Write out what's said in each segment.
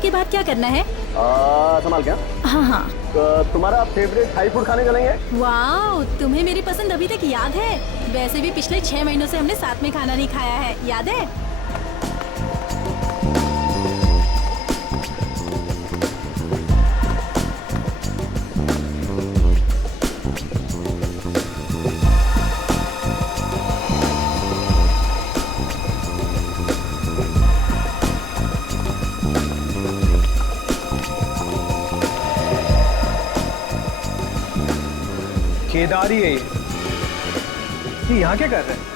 के बाद क्या करना है? संभाल क्या? हाँ हाँ। तुम्हारा फेवरेट थाई फूड खाने चलेंगे? वाह, तुम्हें मेरी पसंद अभी तक याद है? वैसे भी पिछले 6 महीनों से हमने साथ में खाना नहीं खाया है, याद है? केदारी है ये यहाँ क्या कर रहे हैं?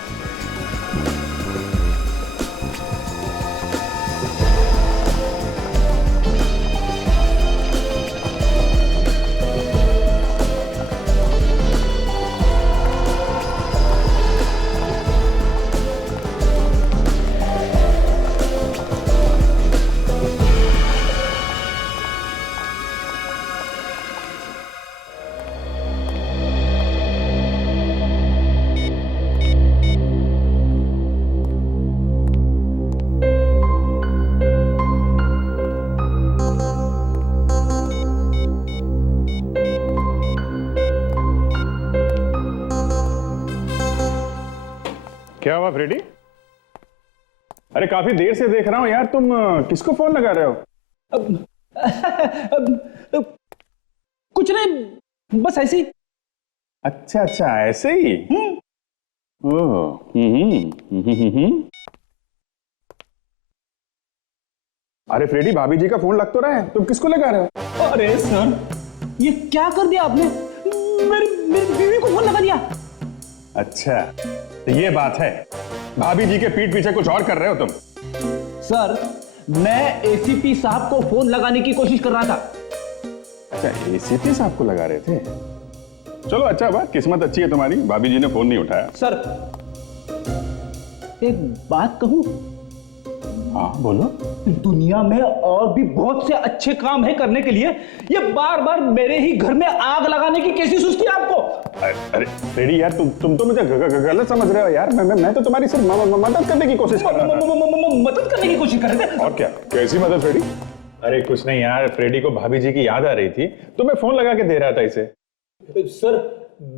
क्या हुआ फ्रेडी? अरे काफी देर से देख रहा हूं यार, तुम किसको फोन लगा रहे हो? कुछ नहीं, बस ऐसे ही। अच्छा अच्छा, ऐसे ही। ओह, अरे फ्रेडी, भाभी जी का फोन लग तो रहा है, तुम किसको लगा रहे हो? अरे सर, ये क्या कर दिया आपने? मेरी बीवी को फोन लगा दिया। अच्छा, तो ये बात है, भाभी जी के पीठ पीछे कुछ और कर रहे हो तुम? सर, मैं एसीपी साहब को फोन लगाने की कोशिश कर रहा था। अच्छा, एसीपी साहब को लगा रहे थे? चलो अच्छा बात, किस्मत अच्छी है तुम्हारी, भाभी जी ने फोन नहीं उठाया। सर, एक बात कहूं? हाँ बोलो। दुनिया में और भी बहुत से अच्छे काम है करने के लिए, ये बार बार मेरे ही घर में आग लगाने की कैसी सुस्ती आपको? अरे फ्रेडी यार, तुम तो मुझे गलत समझ रहे हो यार। मैं तो तुम्हारी सिर्फ मदद करने की कोशिश कर रहा था। मदद करने की कोशिश कर रहे थे? और क्या, कैसी मदद फ्रेडी? अरे कुछ नहीं यार, फ्रेडी को भाभी जी की याद आ रही थी तो मैं फोन लगा के दे रहा था इसे। सर,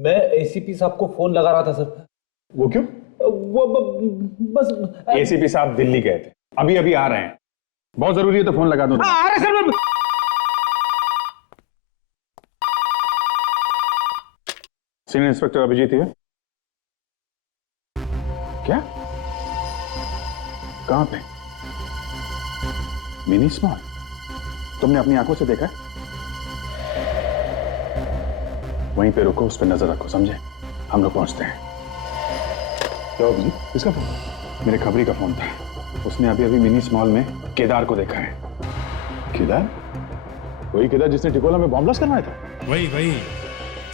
मैं एसीपी साहब को फोन लगा रहा था सर। वो क्यों? वो बस एसीपी साहब दिल्ली गए थे, अभी अभी आ रहे हैं, बहुत जरूरी है तो फोन लगा दो। आ रहे सर। सीनियर इंस्पेक्टर अभिजीत है। क्या? कहां पे? Mini small? तुमने अपनी आंखों से देखा? वहीं पे रुको, उस पर नजर रखो, समझे? हम लोग पहुंचते हैं। क्या अभिजीत, किसका फोन? मेरे खबरी का फोन था, उसने अभी अभी मिनी स्मॉल में केदार को देखा है। केदार? वही केदार जिसने टिकोला में बॉम्ब ब्लास्ट करवाया था? वही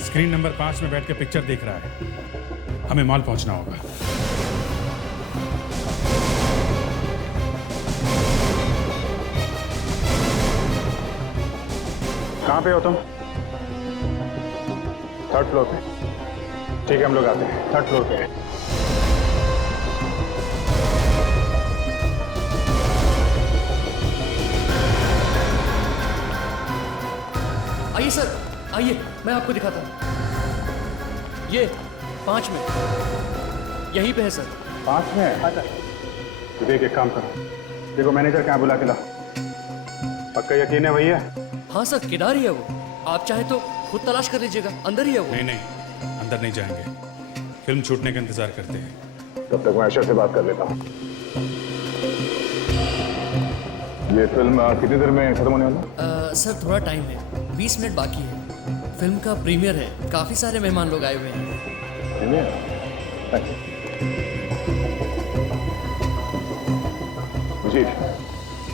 स्क्रीन नंबर 5 में बैठ के पिक्चर देख रहा है। हमें मॉल पहुंचना होगा। कहां पे हो तुम? 3rd फ्लोर पे। ठीक है, हम लोग आते हैं, 3rd फ्लोर पे। आइए सर, आइए, मैं आपको दिखाता हूँ। ये 5 में, यहीं पे है सर। 5 में? अच्छा, तो देख, एक काम करो, देखो मैनेजर कहाँ, बुला के लाओ। पक्का यकीन है भैया? हाँ सर, केदार ही है वो। आप चाहे तो खुद तलाश कर लीजिएगा, अंदर ही है वो। नहीं, अंदर नहीं जाएंगे, फिल्म छूटने का इंतजार करते हैं। तब तक मैं अशर से बात कर लेता हूँ। ये फिल्म कितनी देर में खत्म होने वाला? सर थोड़ा टाइम है, 20 मिनट बाकी है। फिल्म का प्रीमियर है, काफी सारे मेहमान लोग आए हुए हैं। जी,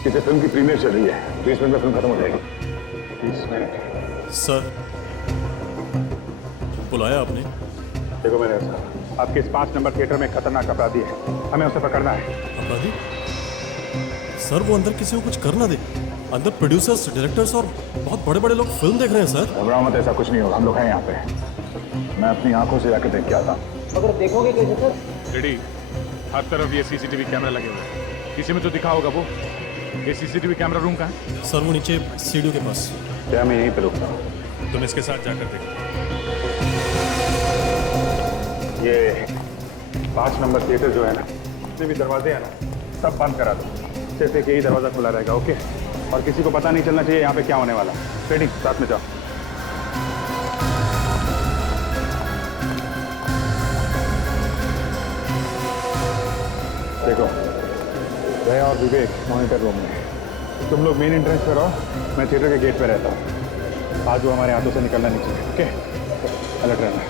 किसी फिल्म की प्रीमियर चल रही है, 20 मिनट में फिल्म खत्म हो जाएगी। 20 मिनट? सर, बुलाया आपने? देखो मैंने साहब, आपके इस 5 नंबर थिएटर में खतरनाक अपराधी है, हमें उसे पकड़ना है। अपराधी? सर, वो अंदर किसी को कुछ कर ना दे। अंदर प्रोड्यूसर्स, डायरेक्टर्स और बहुत बड़े बड़े लोग फिल्म देख रहे हैं सर। घबराओ मत, ऐसा कुछ नहीं होगा, हम लोग हैं यहाँ पे। मैं अपनी आंखों से जाकर देख के आता हूँ। अगर देखोगे कैसे सर? रेडी, हर तरफ ये सीसीटीवी कैमरा लगे हुए हैं, किसी में तो दिखा होगा वो। ये सीसीटीवी कैमरा रूम कहाँ है? सर वो नीचे सीढ़ियों के पास। क्या मैं यहीं पे रुकता हूँ? तुम इसके साथ जाकर देखो। ये 5 नंबर थिएटर जो है ना, जितने भी दरवाजे हैं ना, सब बंद करा दो। सिर्फ एक यही दरवाजा खुला रहेगा, ओके? और किसी को पता नहीं चलना चाहिए यहाँ पे क्या होने वाला है। ट्रेनिंग साथ में जाओ। देखो, जया और विवेक मॉनिटर रूम में। तुम लोग मेन एंट्रेंस पे रहो, मैं थिएटर के गेट पे रहता हूँ। आज वो हमारे हाथों से निकलना नहीं चाहिए, ओके? अलर्ट रहना।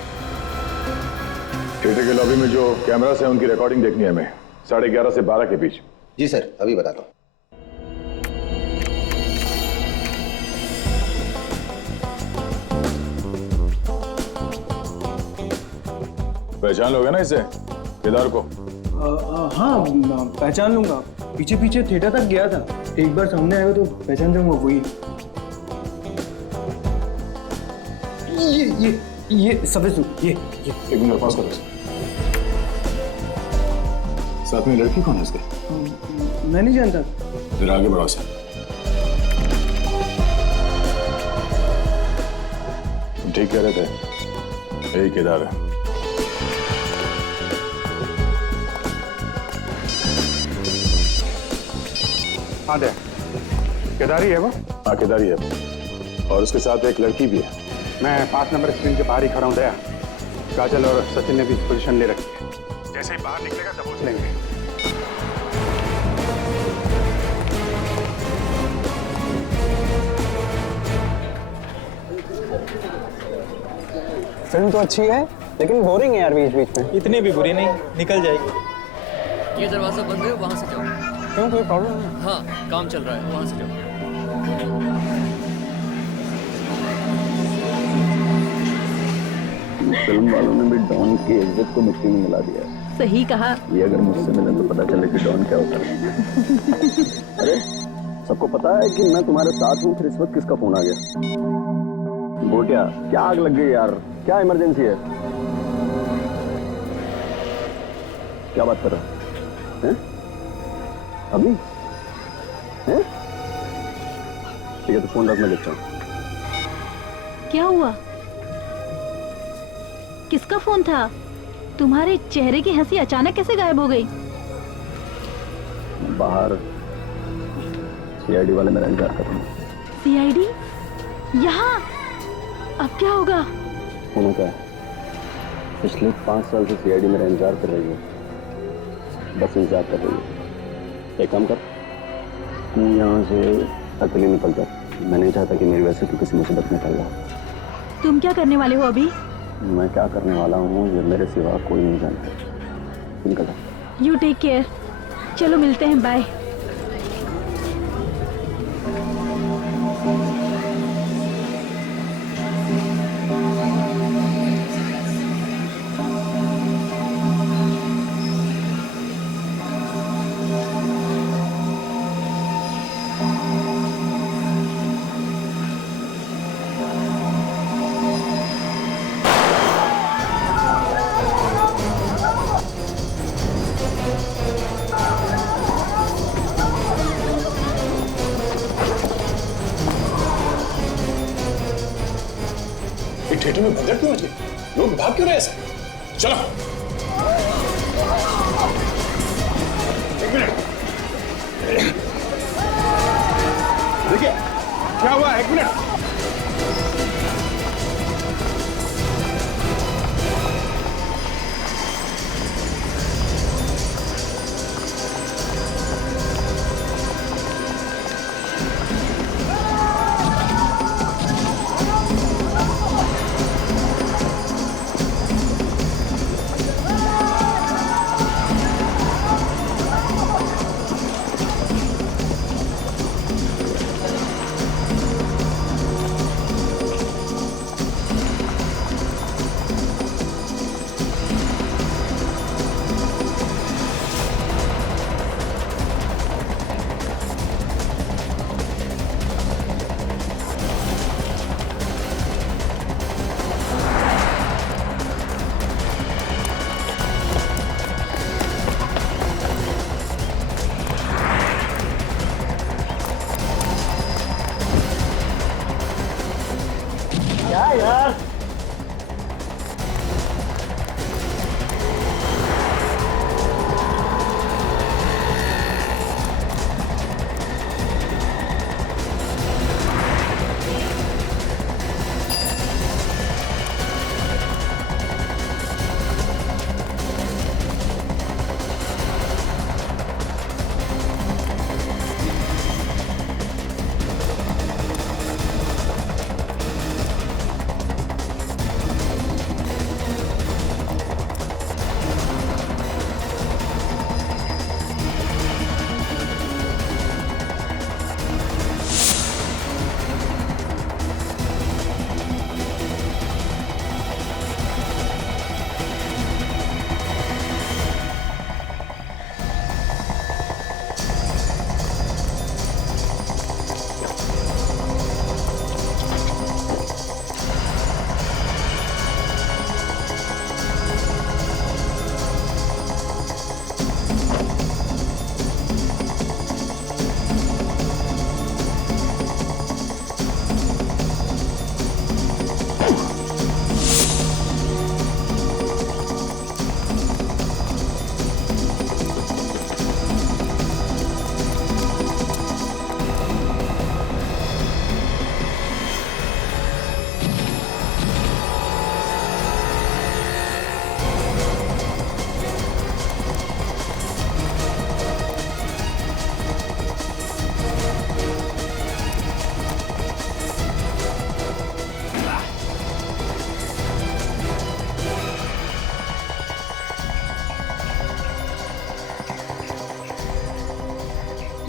थिएटर के लॉबी में जो कैमरास हैं उनकी रिकॉर्डिंग देखनी है हमें, 11:30 से 12 के बीच। जी सर, अभी बताता हूँ। पहचान लोगे ना इसे, केदार को? हाँ, पहचान लूंगा। पीछे पीछे थिएटर तक गया था, एक बार सामने आएगा तो पहचान जाऊंगा। वही ये सफेद सूट, ये एक मिनट पास करो। साथ में लड़की कौन है इसके? मैं नहीं जानता। फिर आगे बढ़ाओ सर। तुम ठीक कह रहे थे, यही केदार है। हाँ दे, केदारी है वो? हाँ केदारी है, और उसके साथ एक लड़की भी है। मैं 5 नंबर स्क्रीन के बाहर ही खड़ा हूँ दया। काजल और सचिन ने भी पोजीशन ले रखी है। जैसे ही बाहर निकलेगा दबोच लेंगे। फिल्म तो अच्छी है, लेकिन बोरिंग है यार बीच बीच में। इतनी भी बुरी नहीं, निकल जाएगी। ये दरवाजा बंद है, वहां से जाओ। क्यों, कोई प्रॉब्लम है? हाँ, काम चल रहा है, वहां से जाओ। फिल्म वालों ने भी डॉन की इज्जत को मिट्टी में मिला दिया है। सही कहा। ये अगर मुझसे मिले तो पता चले कि डॉन क्या होता है। अरे सबको पता है कि मैं तुम्हारे साथ हूँ, फिर इस वक्त किसका फोन आ गया? गोटिया, क्या आग लग गई यार? क्या इमरजेंसी है? क्या बात कर रहा है? अभी हैं? ठीक है, तो फोन रख, मैं देखता हूँ। क्या हुआ? किसका फोन था? तुम्हारे चेहरे की हंसी अचानक कैसे गायब हो गई? बाहर सीआईडी वाले मेरा इंतजार कर रहे हैं। सीआईडी? यहाँ? अब क्या होगा? उन्होंने कहा पिछले 5 साल से सीआईडी मेरा इंतजार कर रही है, बस इंतजार कर रही है। एक काम कर, तू यहाँ से अकेले निकल जा। मैं नहीं चाहता कि मेरी वजह से तू किसी मुसीबत में पड़ जाए। तुम क्या करने वाले हो अभी? मैं क्या करने वाला हूँ ये मेरे सिवा कोई नहीं जानता। निकल जा। You take care. चलो मिलते हैं, बाय। थिएटर में भगदड़ क्यों मच गई? लोग भाग क्यों रहे ऐसे? चलो एक मिनट, देखिए क्या हुआ, एक मिनट। यार।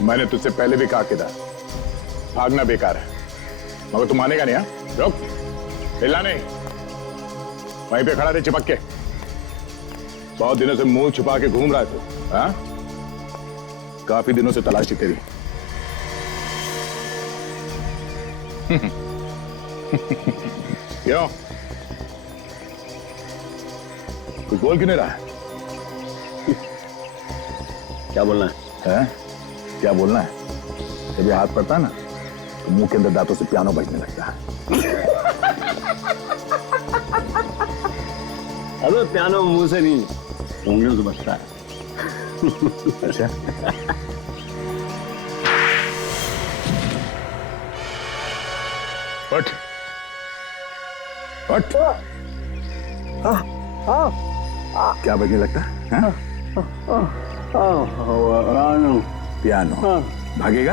मैंने तुझसे पहले भी कहा था भागना बेकार है, मगर तू मानेगा नहीं। हाँ, रुक, हिलना नहीं, वहीं पे खड़ा रहे चिपक के। बहुत दिनों से मुंह छुपा के घूम रहा है तू। हाँ, काफी दिनों से तलाशी तेरी। क्यों, कुछ बोल क्यों नहीं रहा है? क्या बोलना है? क्या बोलना है? जब ये हाथ पड़ता है ना तो मुंह के अंदर दांतों से पियानो बजने लगता है। अबे पियानो मुंह से नहीं, उंगलियों से बजता है। अच्छा, उठ उठ। क्या बजने लगता है? पियानो। भागेगा?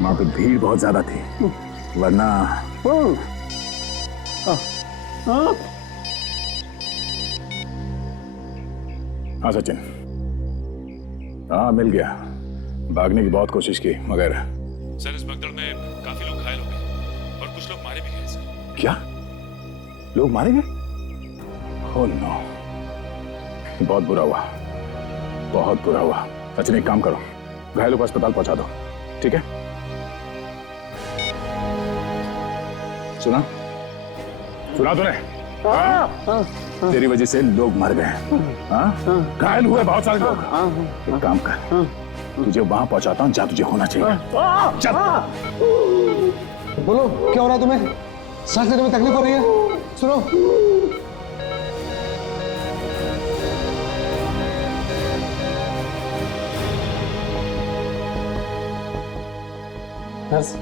वहां पे भीड़ बहुत ज्यादा थी, वरना हाँ सचिन, हाँ मिल गया। भागने की बहुत कोशिश की मगर सर इस भगदड़ में काफी लोग घायल हो गए और कुछ लोग मारे भी गए सर। क्या लोग मारे गए? ओह नो, बहुत बुरा हुआ, बहुत बुरा हुआ। सचिन एक काम करो, घायलों को अस्पताल पहुंचा दो, ठीक है? सुना सुना तूने? तेरी वजह से लोग मर गए, घायल हुए बहुत सारे लोग। एक काम कर, तुझे वहां पहुंचाता हूं जहां तुझे होना चाहिए। चल। बोलो क्या हो रहा है तुम्हें? सांस लेने में तकलीफ हो रही है? सुनो, नर्स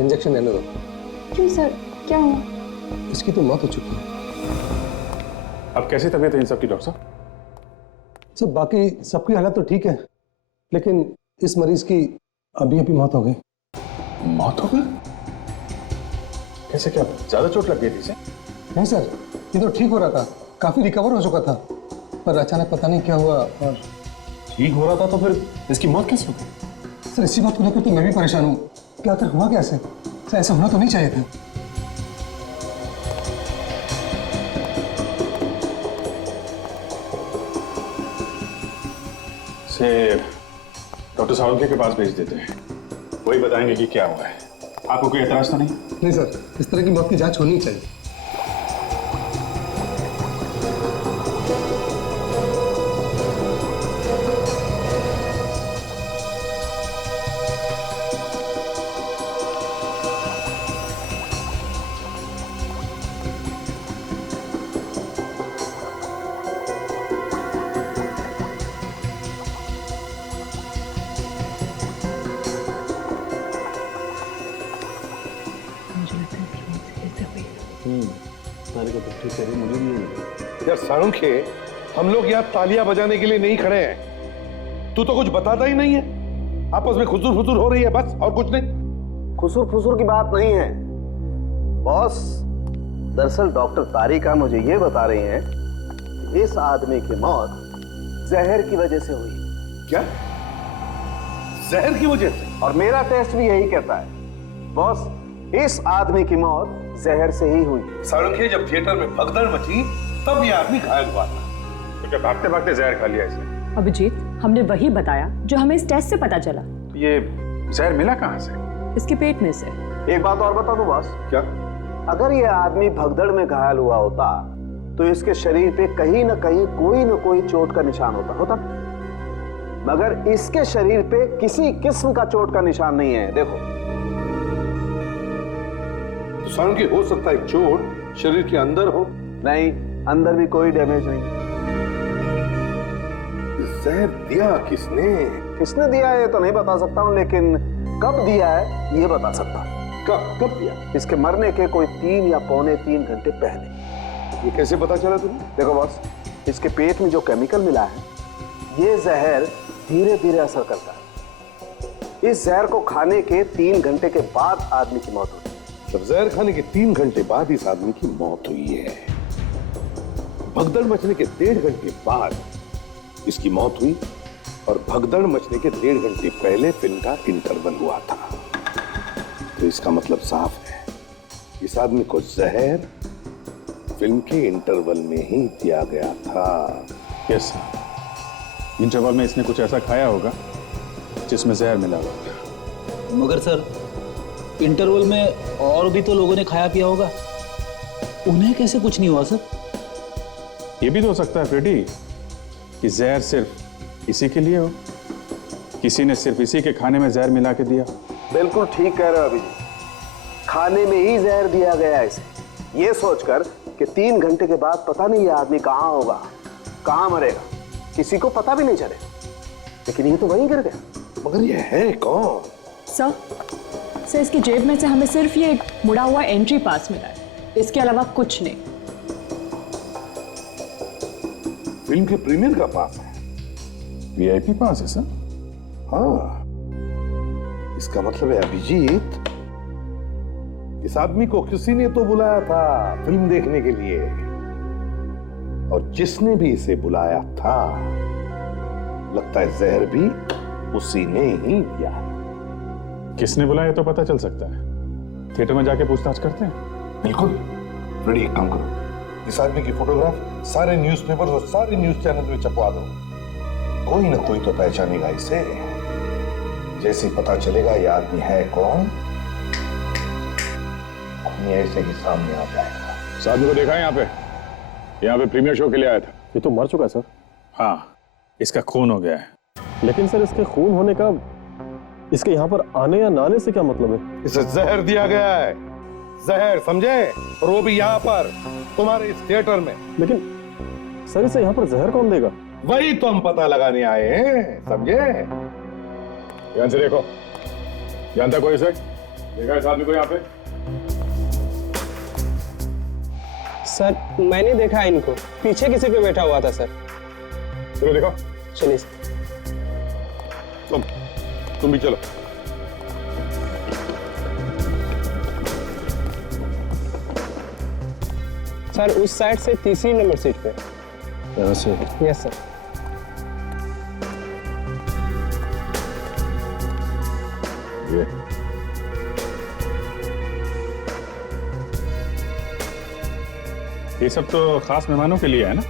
इंजेक्शन लेने दो। क्यों सर, क्या हुआ? इसकी तो मौत हो चुकी है। अब कैसी तबीयत है इन सबकी डॉक्टर साहब? सब बाकी सबकी हालत तो ठीक है, लेकिन इस मरीज की अभी अभी मौत हो गई। मौत हो गई? कैसे, क्या ज्यादा चोट लग गई थी इसे? नहीं सर, ये तो ठीक हो रहा था, काफी रिकवर हो चुका था, पर अचानक पता नहीं क्या हुआ और ठीक हो रहा था तो फिर इसकी मौत कैसे हो गई? सर इसी बात को लेकर तो मैं भी परेशान हूँ कि आखिर हुआ कैसे? सर ऐसा होना तो नहीं चाहिए था। से डॉक्टर सावंके के पास भेज देते हैं, वही बताएंगे कि क्या हुआ है। आपको कोई एतराज तो नहीं? नहीं सर, इस तरह की मौत की जांच होनी चाहिए। ठीक है रे, मुझे भी ये नहीं। यार सारुंखे, हम लोग यहाँ तालियां बजाने के लिए नहीं खड़े हैं। तू तो कुछ बताता ही नहीं है। आपस में खुसुर फुसुर हो रही है बस, और कुछ नहीं। खुसुर फुसुर की बात नहीं है बॉस। दरअसल डॉक्टर तारिका मुझे ये बता रही हैं कि इस आदमी की मौत जहर की वजह से हुई। क्या? जहर की वजह से? और मेरा टेस्ट भी यही कहता है बॉस, इस आदमी की मौत जहर से ही हुई। सारुंखे, जब थिएटर में भगदड़ मची तब ये आदमी घायल हुआ था। तो क्या भागते भागते जहर खा लिया इसने? अभिजीत, हमने वही बताया जो हमें इस टेस्ट से पता चला। ये जहर मिला कहाँ से? इसके पेट में से। एक बात और बता दूं बॉस। क्या? अगर ये आदमी भगदड़ में घायल हुआ होता तो इसके शरीर पे कहीं ना कहीं कोई ना कोई चोट का निशान होता। मगर इसके शरीर पे किसी किस्म का चोट का निशान नहीं है। देखो तो सारुंखे, हो सकता है चोट शरीर के अंदर हो। नहीं, अंदर भी कोई डैमेज नहीं। जहर दिया किसने दिया है ये तो नहीं बता सकता हूं, लेकिन कब दिया है ये बता सकता हूं। कब दिया? इसके मरने के कोई 3 या पौने 3 घंटे पहले। ये कैसे पता चला तुम्हें? देखो बॉस, इसके पेट में जो केमिकल मिला है ये जहर धीरे धीरे असर करता है। इस जहर को खाने के 3 घंटे के बाद आदमी की मौत हुई। जब जहर खाने के 3 घंटे बाद इस आदमी की मौत हुई है, भगदड़ मचने के 1.5 घंटे बाद इसकी मौत हुई, और भगदड़ मचने के 1.5 घंटे पहले फिल्म का इंटरवल हुआ था। तो इसका मतलब साफ है, इस आदमी को जहर फिल्म के इंटरवल में ही दिया गया था। यस सर, इंटरवल में इसने कुछ ऐसा खाया होगा जिसमें जहर मिला हुआ था। मगर सर, इंटरवल में और भी तो लोगों ने खाया पिया होगा, उन्हें कैसे कुछ नहीं हुआ सर? ये भी तो हो सकता है फ्रेडी कि जहर सिर्फ इसी के लिए हो, किसी ने सिर्फ इसी के खाने में जहर मिला के दिया। बिल्कुल ठीक कह रहे हो अभिजीत, खाने में ही जहर दिया गया है इसे, ये सोचकर कि 3 घंटे के बाद पता नहीं ये आदमी कहाँ होगा, कहाँ मरेगा, किसी को पता भी नहीं चलेगा। लेकिन ये तो वहीं गिर गया। मगर ये है कौन? सर, इसकी जेब में से हमें सिर्फ ये एक मुड़ा हुआ एंट्री पास मिला है, इसके अलावा कुछ नहीं। फिल्म के प्रीमियर का पास है? वीआईपी पास है सर? हाँ, इसका मतलब है अभिजीत, इस आदमी को किसी ने तो बुलाया था फिल्म देखने के लिए, और जिसने भी इसे बुलाया था लगता है जहर भी उसी ने ही दिया है। किसने बुलाया तो पता चल सकता है, थिएटर में जाके पूछताछ करते हैं। बिल्कुल। रेडी, एक काम करो, इस आदमी की फोटोग्राफ सारे न्यूज़पेपर और सारे न्यूज चैनल में छपवा दो। कोई ना कोई तो पहचानेगा इसे। जैसे पता चलेगा ये आदमी है कौन, ऐसे ही सामने आ जाएगा। इस आदमी को देखा है यहाँ पे प्रीमियर शो के लिए आया था। ये तो मर चुका है सर। हाँ, इसका खून हो गया है। लेकिन सर, इसके खून होने का इसके यहाँ पर आने या ना आने से क्या मतलब है? इसे जहर दिया गया है, जहर, समझे? और वो भी यहाँ पर तुम्हारे इस थिएटर में। लेकिन सर, इसे यहाँ पर जहर कौन देगा? वही तो हम पता लगाने आए हैं, समझे? ध्यान से देखो, जानता कोई इसे? देखा इस आदमी को यहाँ पे? सर, मैंने देखा इनको, पीछे किसी पे बैठा हुआ था सर। चलो देखो। चलिए सर। तुम भी चलो। सर, उस साइड से 3री नंबर सीट पे। यहाँ से? Yes sir. ये सब तो खास मेहमानों के लिए है ना,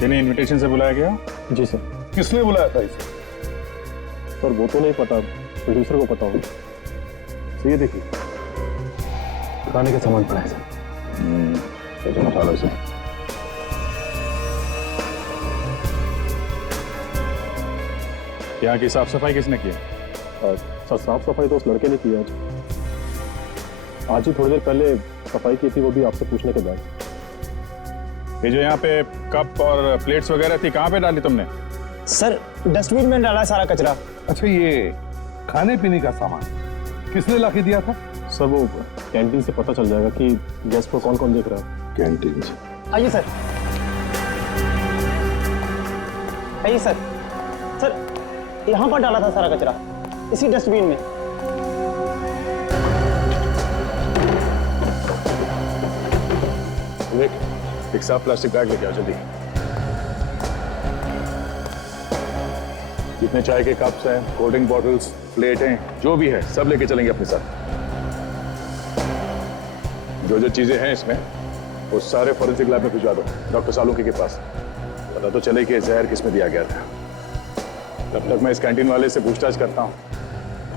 जिन्हें इनविटेशन से बुलाया गया? जी सर। किसने बुलाया था इसे? सर, वो तो नहीं पता, प्रोड्यूसर को पता होगा। तो ये देखिए, खाने के सामान पड़ा है सर। तो उठा लो इसे। यहाँ की साफ सफाई किसने किया? सर, साफ सफाई तो उस लड़के ने की आज ही थोड़ी देर पहले सफाई की थी, वो भी आपसे पूछने के बाद। ये जो यहाँ पे कप और प्लेट्स वगैरह थी, कहाँ पे डाली तुमने? सर, डस्टबिन में डाला सारा कचरा। अच्छा, ये खाने पीने का सामान किसने लाके दिया था? सर, वो कैंटीन से पता चल जाएगा कि गेस्ट को कौन कौन देख रहा है। कैंटीन से? आइए सर, आइए सर। सर यहाँ पर डाला था सारा कचरा, इसी डस्टबिन में। एक साफ प्लास्टिक बैग लेके आओ जल्दी। जितने चाय के कप्स हैं, कोल्ड ड्रिंक बॉटल्स, प्लेटें, जो भी है सब लेके चलेंगे अपने साथ। जो जो चीजें हैं इसमें वो सारे फॉरेंसिक लैब में भिजवा दो, डॉक्टर सालुंकी के पास। पता तो चले कि जहर किसमें दिया गया था। तब तक मैं इस कैंटीन वाले से पूछताछ करता हूँ,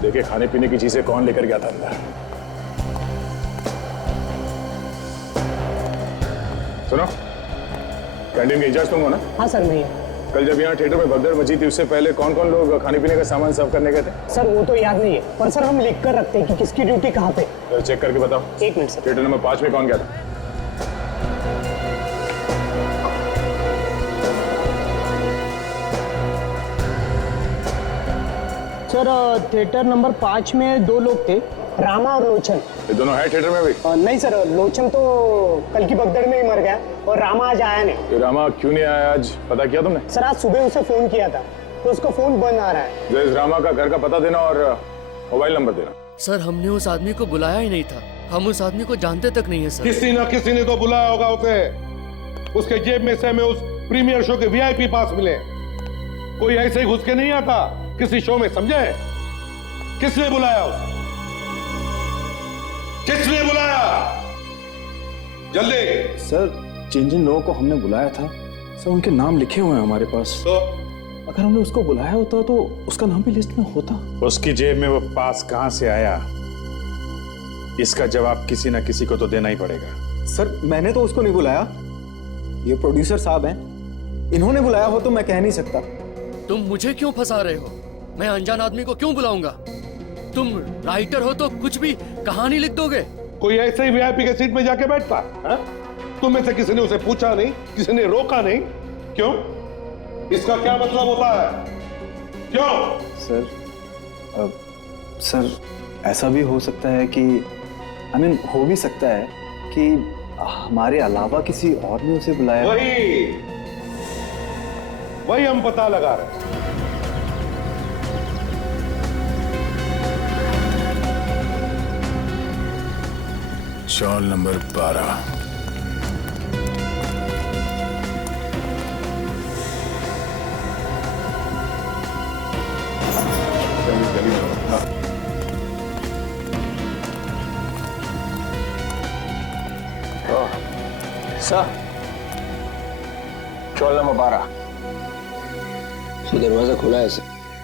देखे खाने पीने की चीजें कौन लेकर गया था अंदर। सुनो, कैंटीन का इंचार्ज तुम हो ना? हाँ सर, मैं। कल जब यहाँ थिएटर में भगदड़ मची थी उससे पहले कौन कौन लोग खाने पीने का सामान सर्व करने गए थे? सर वो तो याद नहीं है, पर सर हम लिख कर रखते हैं कि किसकी ड्यूटी कहाँ पे। चेक करके बताओ। 1 मिनट सर। थिएटर नंबर 5 में कौन गया था? सर थिएटर नंबर 5 में 2 लोग थे, रामा और लोचन। ये दोनों है थिएटर में भी? नहीं सर, लोचन तो कल की भगदड़ में ही मर गया और रामा आज आया नहीं। ये रामा क्यों नहीं आया आज, पता किया तुमने? सर आज सुबह उसे फोन किया था तो उसका फोन बंद आ रहा है। इस रामा का घर का पता देना और मोबाइल नंबर देना। सर हमने उस आदमी को बुलाया ही नहीं था, हम उस आदमी को जानते तक नहीं है सर। किसी ना किसी ने तो बुलाया होगा उसे। उसके जेब में से हमें उस प्रीमियर शो के वीआईपी पास मिले। कोई ऐसे ही घुस के नहीं आता किसी शो में, समझे? किसने बुलाया उसे? किसने बुलाया? जल्दी। सर जिन लोगों को हमने बुलाया था सर उनके नाम लिखे हुए हैं हमारे पास। तो अगर हमने उसको बुलाया होता तो उसका नाम भी लिस्ट में होता। उसकी जेब में वो पास कहां से आया, इसका जवाब किसी ना किसी को तो देना ही पड़ेगा। सर मैंने तो उसको नहीं बुलाया, ये प्रोड्यूसर साहब हैं, इन्होंने बुलाया हो तो मैं कह नहीं सकता। तुम मुझे क्यों फंसा रहे हो? मैं अनजान आदमी को क्यों बुलाऊंगा? तुम राइटर हो तो कुछ भी कहानी लिख दोगे। कोई ऐसे ही वीआईपी के सीट में जाके बैठता है? तुम में से किसी ने उसे पूछा नहीं, किसी ने रोका नहीं, क्यों? इसका क्या मतलब होता है? क्यों? सर ऐसा भी हो सकता है कि हो भी सकता है कि हमारे अलावा किसी और ने उसे बुलाया। वही हम पता लगा रहे हैं। Shawl number 12। Sir shawl number 12। दरवाजा खुला है सर,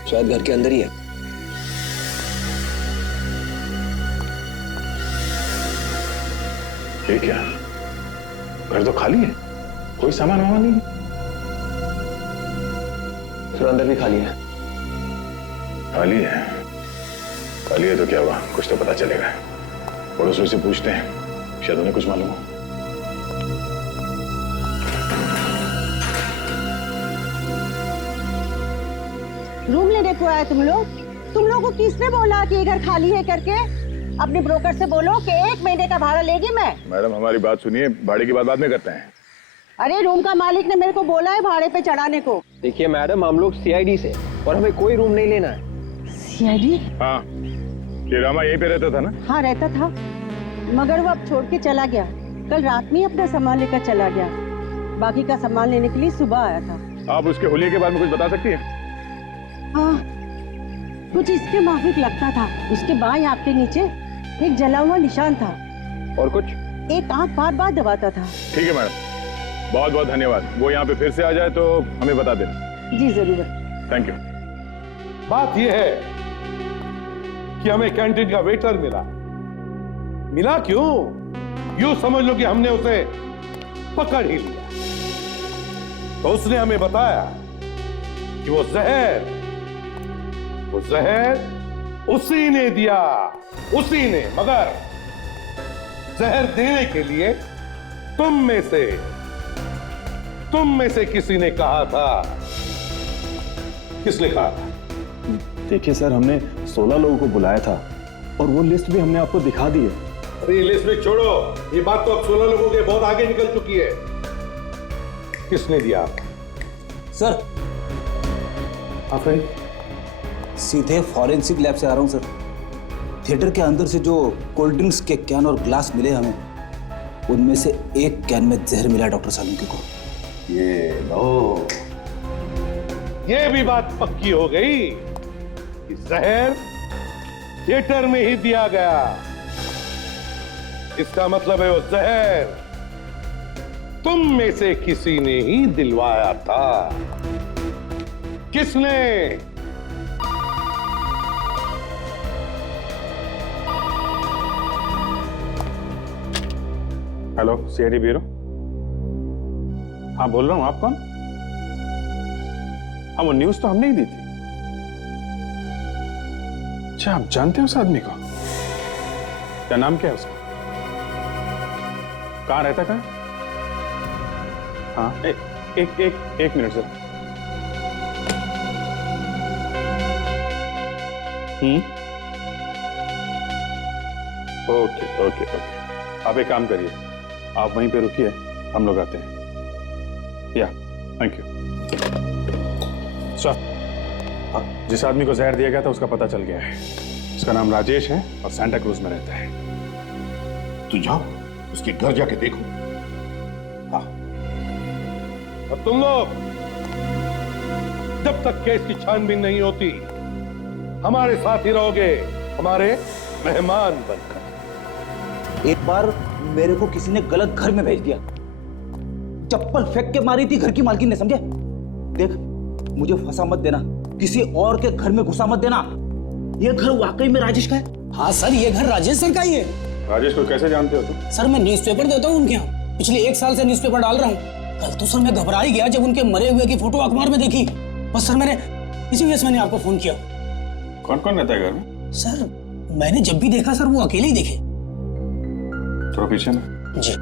शायद घर के अंदर ही है। ये क्या, घर तो खाली है, कोई सामान वामान नहीं है। सर अंदर भी खाली है। खाली है? खाली है तो क्या हुआ, कुछ तो पता चलेगा। पड़ोसियों से पूछते हैं, शायद उन्हें कुछ मालूम हो। रूम लेने को आया तुम लोग? तुम लोगों को किसने बोला कि ये घर खाली है करके? अपने ब्रोकर से बोलो कि 1 महीने का भाड़ा लेगी मैं। मैडम हमारी बात सुनिए, भाड़े की बात बाद में करते हैं। अरे रूम का मालिक ने मेरे को बोला है भाड़े पे चढ़ाने को। देखिए मैडम, हम लोग सीआईडी से और हमें कोई रूम नहीं लेना है। सीआईडी? हाँ, ये रामा यहीं पे रहता था ना? हाँ रहता था, मगर वो अब छोड़ के चला गया। कल रात में अपना सामान लेकर चला गया। बाकी का सामान लेने के लिए सुबह आया था। आप उसके हुलिये के बारे में कुछ बता सकती हैं? हाँ, कुछ इसके माफिक लगता था। उसके बाएं आंख के नीचे एक जला हुआ निशान था। और कुछ? एक आंख बार बार दबाता था। ठीक है मैडम, बहुत बहुत धन्यवाद। वो यहाँ पे फिर से आ जाए तो हमें बता देना। जी जरूर। Thank you. बात यह है कि हमें कैंटीन का वेटर मिला क्यों? यूं समझ लो कि हमने उसे पकड़ ही लिया। तो उसने हमें बताया कि वो जहर उसी ने दिया, उसी ने। मगर जहर देने के लिए तुम में से किसी ने कहा था। किसने कहा था? देखिए सर, हमने 16 लोगों को बुलाया था और वो लिस्ट भी हमने आपको दिखा दी है। अरे लिस्ट में छोड़ो, ये बात तो अब 16 लोगों के बहुत आगे निकल चुकी है। किसने दिया? सर हाँ फ्रेंड, सीधे फॉरेंसिक लैब से आ रहा हूँ सर। थिएटर के अंदर से जो कोल्ड ड्रिंक्स के कैन और ग्लास मिले हमें, उनमें से एक कैन में जहर मिला डॉक्टर सालुंके को। ये लो, ये भी बात पक्की हो गई कि जहर थिएटर में ही दिया गया। इसका मतलब है वो जहर तुम में से किसी ने ही दिलवाया था। किसने? Hello, CID bureau. हाँ बोल रहा हूँ, आप कौन? हाँ, वो न्यूज तो हमने ही दी थी। अच्छा, आप जानते हो उस आदमी को? क्या नाम क्या है उसका? कहाँ रहता? कहाँ? हाँ, एक मिनट जरा। ओके ओके ओके, आप एक काम करिए, आप वहीं पे रुकिए, हम लोग आते हैं। या, थैंक यू सर। जिस आदमी को जहर दिया गया था उसका पता चल गया है। उसका नाम राजेश है और सांता क्रूज में रहता है। तू जाओ, उसके घर जाके देखो। हाँ, अब तुम लोग जब तक केस की छानबीन नहीं होती हमारे साथ ही रहोगे, हमारे मेहमान बनकर। एक बार मेरे को किसी ने गलत घर में भेज दिया, चप्पल फेंक के मारी थी घर की मालकिन ने, समझे? देख, मुझे फंसा मत देना, किसी और के घर में घुसा मत देना। ये घर वाकई में राजेश का है? हाँ सर, ये घर राजेश सर का ही है। राजेश को कैसे जानते हो तुम? सर मैं न्यूज़पेपर देता हूँ उनके यहाँ, पिछले 1 साल से न्यूज़पेपर डाल रहा हूँ। कल तो सर मैं घबरा ही गया जब उनके मरे हुए की फोटो अखबार में देखी। बस सर मैंने इसी वजह से मैंने आपको फोन किया। कौन कौन रहता है घर में? सर मैंने जब भी देखा सर वो अकेले ही देखे। थोड़ा पीछे ना। जी।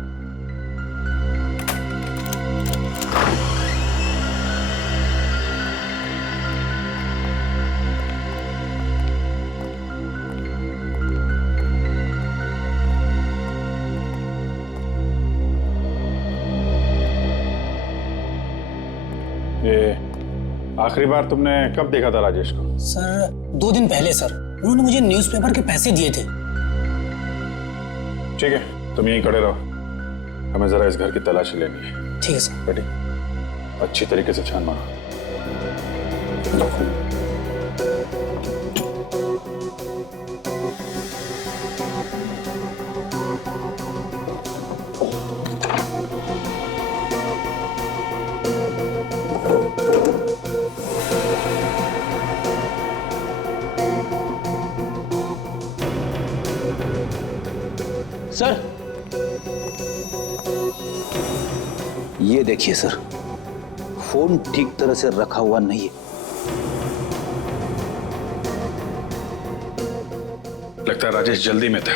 ये आखिरी बार तुमने कब देखा था राजेश को? सर 2 दिन पहले सर, उन्होंने मुझे न्यूज़पेपर के पैसे दिए थे। ठीक है, तुम यहीं खड़े रहो, हमें जरा इस घर की तलाशी लेनी है। ठीक है सर। बेटी, अच्छी तरीके से छान मारो। सर, ये देखिए सर, फोन ठीक तरह से रखा हुआ नहीं है। लगता है राजेश जल्दी में था,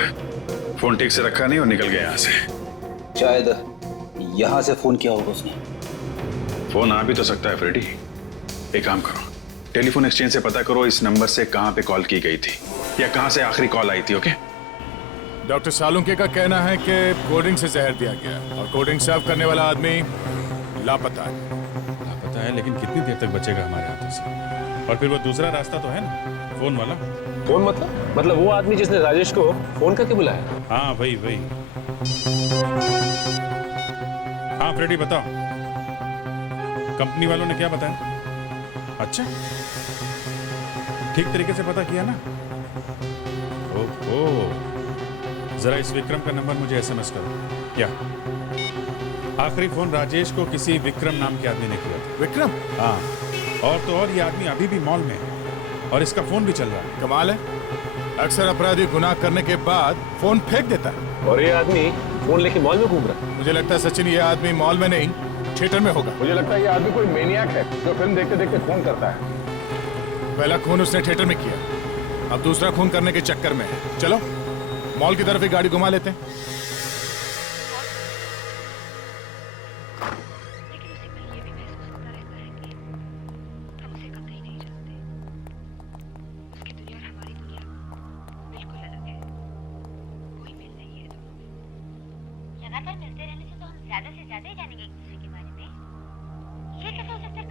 फोन ठीक से रखा नहीं और निकल गया यहाँ से। शायद यहाँ से फोन किया होगा उसने। फोन आ भी तो सकता है फ्रेडी। एक काम करो, टेलीफोन एक्सचेंज से पता करो इस नंबर से कहाँ पे कॉल की गई थी या कहाँ से आखिरी कॉल आई थी। ओके? डॉक्टर सालुंके का कहना है कि कोल्ड ड्रिंक से जहर दिया गया और कोल्ड ड्रिंक सर्व करने वाला आदमी लापता है। लापता है, लेकिन कितनी देर तक बचेगा हमारे हाथों से? और फिर वो दूसरा रास्ता तो है ना, फोन वाला। फोन मतलब वो आदमी जिसने राजेश को फोन करके बुलाया? हाँ वही। हाँ फ्रेडी बताओ, कंपनी वालों ने क्या बताया? अच्छा, ठीक तरीके से पता किया ना? ओहो, जरा इस विक्रम का नंबर मुझे एसएमएस करो। क्या आखिरी फोन राजेश को किसी विक्रम नाम के आदमी ने किया था। विक्रम? हाँ, और तो और ये आदमी अभी भी मॉल में है और इसका फोन भी चल रहा है। कमाल है, अक्सर अपराधी गुनाह करने के बाद फोन फेंक देता है और ये आदमी फोन लेके मॉल में घूम रहा है। मुझे लगता है सचिन, ये आदमी मॉल में नहीं थिएटर में होगा। मुझे लगता है ये आदमी कोई मेनियाक है जो फिल्म देखते देखते खून करता है। पहला खून उसने थिएटर में किया, अब दूसरा खून करने के चक्कर में है। चलो मॉल की तरफ ही गाड़ी घुमा लेते हैं। लगातार मिलते रहने से तो हम ज्यादा से ज्यादा ही जानेंगे एक दूसरे के बारे में।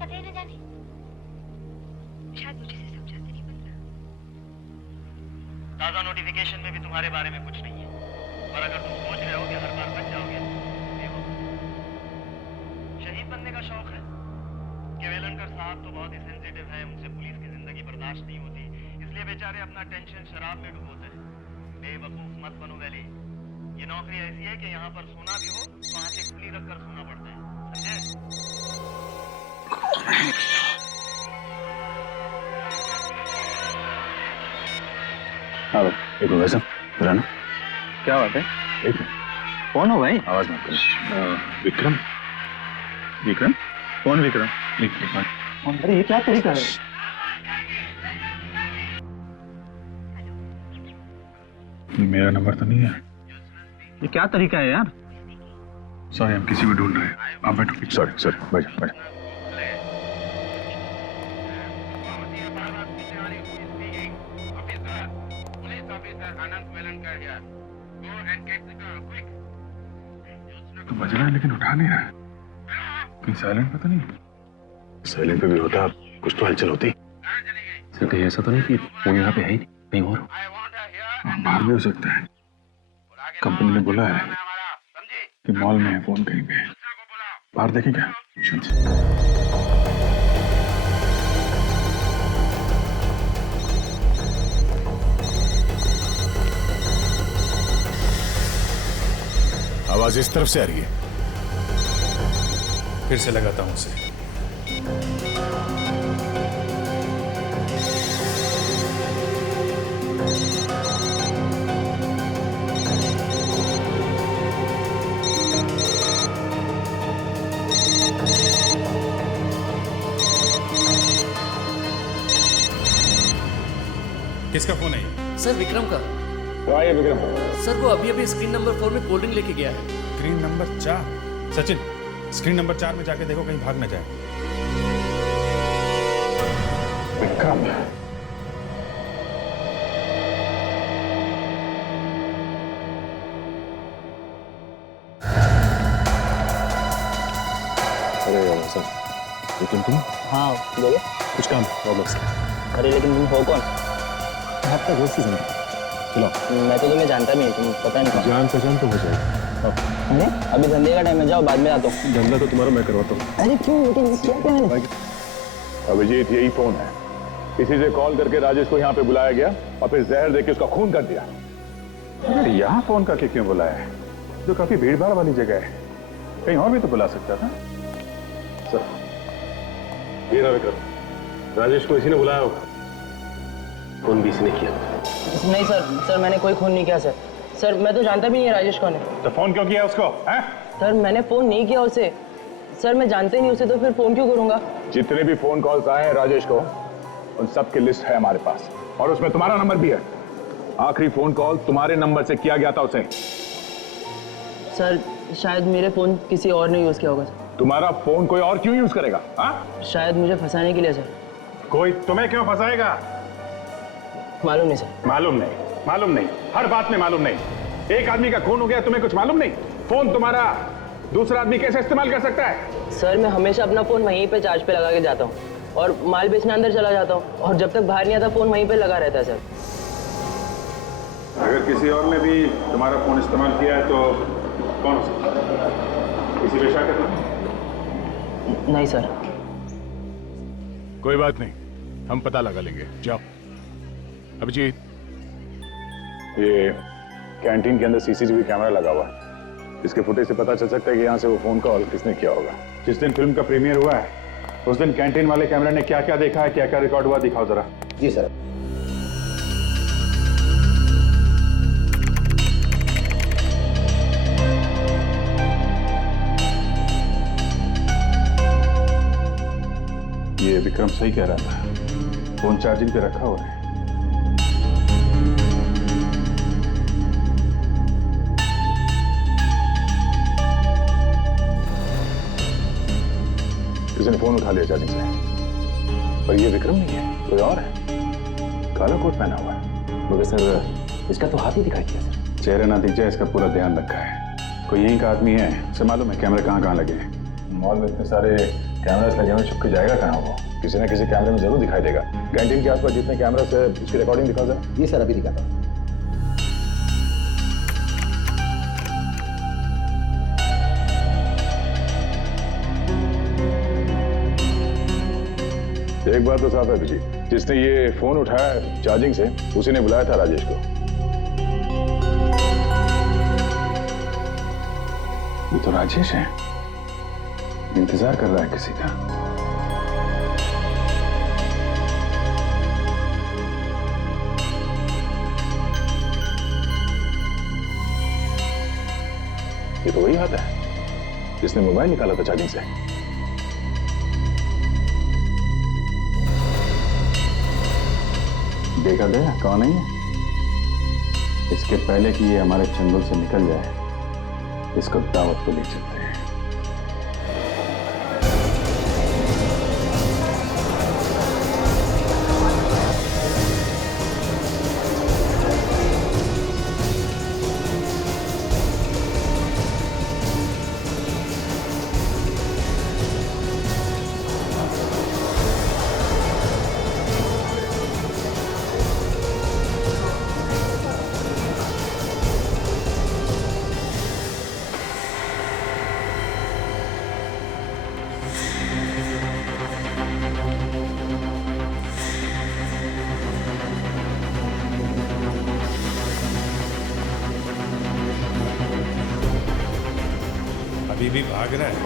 कतई न जाने। शायद मुझे से समझाते नहीं बन रहा। ताज़ा नोटिफिकेशन में भी तुम्हारे बारे में कुछ नहीं है, और अगर तुम सोच रहे हो कि हर बार बच जाओगे, देखो शहीद बनने का शौक है। केवलकर साहब तो बहुत ही सेंसिटिव है, उनसे पुलिस की जिंदगी बर्दाश्त नहीं होती, इसलिए बेचारे अपना टेंशन शराब में डुबोते हैं। बेवकूफ मत बनो वैली, ये नौकरी ऐसी है कि यहाँ पर सोना भी हो तो आंखें खुली रखकर सोना पड़ता है, समझे? हेलो, एक मिनट वैसा बुरा ना? क्या बात है? एक मिनट। कौन हो भाई? आवाज मत करो। विक्रम। विक्रम? कौन विक्रम? एक मिनट। अरे ये क्या तरीका है? मेरा नंबर तो नहीं है। ये क्या तरीका है यार? सॉरी, हम किसी को ढूंढ रहे हैं। आप बैठो। सॉरी, बैठो। तो बज रहा है लेकिन उठा नहीं रहा है। कहीं साइलेंट पे तो नहीं? साइलेंट पे भी होता कुछ तो हलचल होती। सर कहीं ऐसा तो नहीं कि वो यहाँ पे है ही नहीं, कहीं और बाहर भी हो सकता है। कंपनी ने बोला है कि मॉल में है, फोन कहीं पे। बाहर देखें क्या? आवाज इस तरफ से आ रही है। फिर से लगाता हूँ उसे। किसका फोन है ये? सर विक्रम का। आइए विक्रम। सर वो अभी स्क्रीन नंबर 4 में कोल्ड ड्रिंक लेके गया है। Screen number 4? Sachin, screen number 4 में जाके देखो कहीं भाग न जाए। विक्रम। अरे सर, विक्रम तुम? हाँ बोलो। कुछ काम प्रॉब्लम से। अरे लेकिन तुम हो कौन? आपका दोस्त ही समझो। चलो। मैं तो तुम्हें जानता नहीं, तुम पता नहीं। जान पहचान तो हो जाएगी। नहीं, अभी धंधे का टाइम है, जाओ बाद में आता हूँ। धंधा तो तुम्हारा मैं करवाता हूँ। अरे क्यों? लेकिन क्या मैंने? अभिजीत यही फोन है। किसी से कॉल करके राजेश को यहाँ पे बुलाया गया और फिर जहर देके उसका खून कर दिया। अरे यहाँ फोन करके क्यों बुलाया है? जो काफी भीड़ भाड़ वाली जगह है, कहीं और भी तो बुला सकता था। सर ये ना विक्रम, राजेश को इसी ने बुलाया होगा। फोन भी इसने किया? नहीं सर मैंने कोई खून नहीं किया सर। सर मैं तो जानता भी नहीं है राजेश कौन है। तो फोन क्यों किया उसको? हैं? सर मैंने फोन नहीं किया उसे। सर मैं जानते ही नहीं उसे, तो फिर फोन क्यों करूंगा? जितने भी फोन कॉल्स आए हैं राजेश को, उन सब की लिस्ट है हमारे पास, और उसमें तुम्हारा नंबर भी है। आखिरी फोन कॉल तुम्हारे नंबर से किया गया था उसे। सर शायद मेरे फोन किसी और ने यूज किया होगा सर। तुम्हारा फोन कोई और क्यों यूज करेगा? शायद मुझे फंसाने के लिए सर। कोई तुम्हें क्यों फंसाएगा? मालूम नहीं सर। मालूम नहीं, हर बात में मालूम नहीं। एक आदमी का खून हो गया, तुम्हें कुछ मालूम नहीं? फोन तुम्हारा दूसरा आदमी कैसे इस्तेमाल कर सकता है? सर मैं हमेशा अपना फोन वहीं पे चार्ज पे लगा के जाता हूँ और माल बेचने अंदर चला जाता हूँ, और जब तक बाहर नहीं आता फोन वहीं पे लगा रहता है सर। अगर किसी और ने भी तुम्हारा फोन इस्तेमाल किया है तो कौन हो सकता है? किसी पे शक है? नहीं सर। कोई बात नहीं, हम पता लगा लेंगे। जाओ। अभिजीत, ये कैंटीन के अंदर सीसीटीवी कैमरा लगा हुआ है। इसके फुटेज से पता चल सकता है कि यहाँ से वो फोन कॉल किसने किया होगा। जिस दिन फिल्म का प्रीमियर हुआ है उस दिन कैंटीन वाले कैमरे ने क्या क्या देखा है, क्या क्या रिकॉर्ड हुआ, दिखाओ जरा। जी सर। ये विक्रम सही कह रहा था, फोन चार्जिंग पे रखा हुआ है। किसी ने फोन उठा लिया चार्जिंग से, पर ये विक्रम नहीं है, कोई और है। काला कोट पहना हुआ है। मगर सर इसका तो हाथ ही दिखाई दिया सर। चेहरे ना दिख जाए इसका पूरा ध्यान रखा है। कोई यहीं का आदमी है, उसे मालूम है कैमरे कहाँ कहाँ लगे हैं। मॉल में इतने सारे कैमरास लगे हुए, छुप के जाएगा कहाँ वो? किसी ना किसी कैमरे में जरूर दिखाई देगा। कैंटीन के आसपास जितने कैमरा से उसकी रिकॉर्डिंग दिखा जरा। ये सर अभी दिखाता हूँ। एक बात तो साफ है जी, जिसने ये फोन उठाया चार्जिंग से, उसी ने बुलाया था राजेश को। ये तो राजेश है, इंतजार कर रहा है किसी का। ये तो वही हाथ है जिसने मोबाइल निकाला था चार्जिंग से। देखा गया कौन है ये? इसके पहले कि ये हमारे चंगुल से निकल जाए, इसको दावत पे ले चलते हैं। अभी भी भाग रहा है।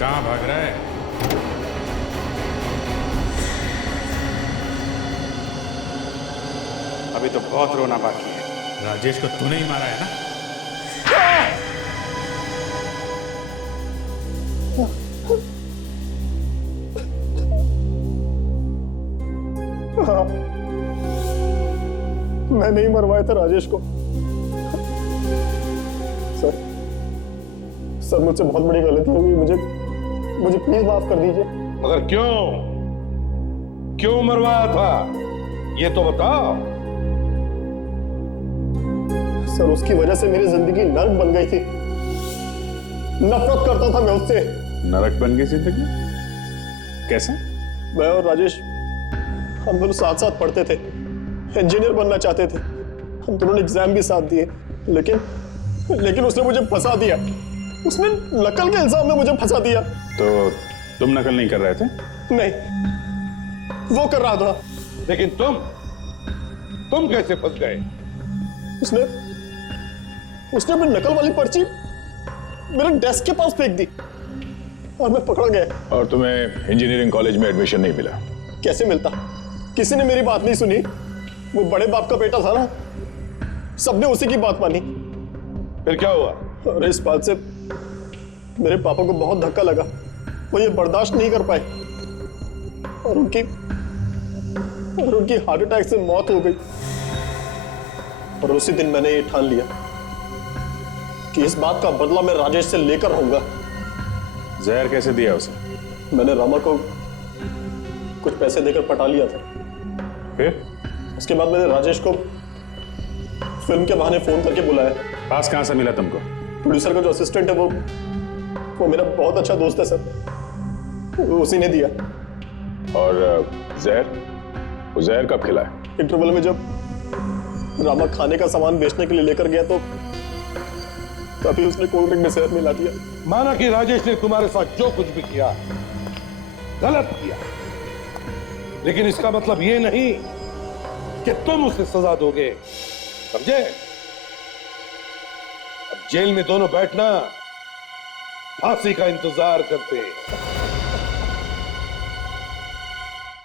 कहाँ भाग रहा है? अभी तो बहुत रोना बाकी है। राजेश को तूने ही मारा है ना? हाँ, मैं नहीं मरवाया था राजेश को। सर मुझसे बहुत बड़ी गलती हो गई, मुझे प्लीज माफ कर दीजिए। मगर क्यों मरवाया था ये तो बताओ। सर उसकी वजह से मेरी जिंदगी नरक बन गई थी। नफरत करता था मैं उससे। नरक बन गई जिंदगी? कैसे? मैं और राजेश हम दोनों साथ साथ पढ़ते थे, इंजीनियर बनना चाहते थे। हम दोनों ने एग्जाम भी साथ दिए, लेकिन उसने मुझे फंसा दिया। उसने नकल के इल्जाम में मुझे फंसा दिया। तो तुम नकल नहीं कर रहे थे? नहीं, वो कर रहा था। लेकिन तुम कैसे फंस गए? उसने अपनी नकल वाली पर्ची मेरे डेस्क के पास फेंक दी और मैं पकड़ गया। और तुम्हें इंजीनियरिंग कॉलेज में एडमिशन नहीं मिला? कैसे मिलता? किसी ने मेरी बात नहीं सुनी। वो बड़े बाप का बेटा था ना, सबने उसी की बात मानी। फिर क्या हुआ? और इस बात से मेरे पापा को बहुत धक्का लगा। वो ये बर्दाश्त नहीं कर पाए और उनकी हार्ट अटैक से मौत हो गई। और उसी दिन मैंने ये ठान लिया कि इस बात का बदला मैं राजेश से लेकर रहूंगा। जहर कैसे दिया उसे? मैंने रामा को कुछ पैसे देकर पटा लिया था। फिर उसके बाद मैंने राजेश को फिल्म के बहाने फोन करके बुलाया। पास कहां से मिला तुमको? प्रोड्यूसर का जो असिस्टेंट है वो मेरा बहुत अच्छा दोस्त है सर, उसी ने दिया। और जहर, वो जहर कब खिलाया? इंटरवल में जब रामा खाने का सामान बेचने के लिए लेकर गया तो तभी उसने कोल्ड ड्रिंक में जहर मिला दिया। माना कि राजेश ने तुम्हारे साथ जो कुछ भी किया गलत किया, लेकिन इसका मतलब ये नहीं कि तुम उसे सजा दोगे, समझे? अब जेल में दोनों बैठना फांसी का इंतजार करते।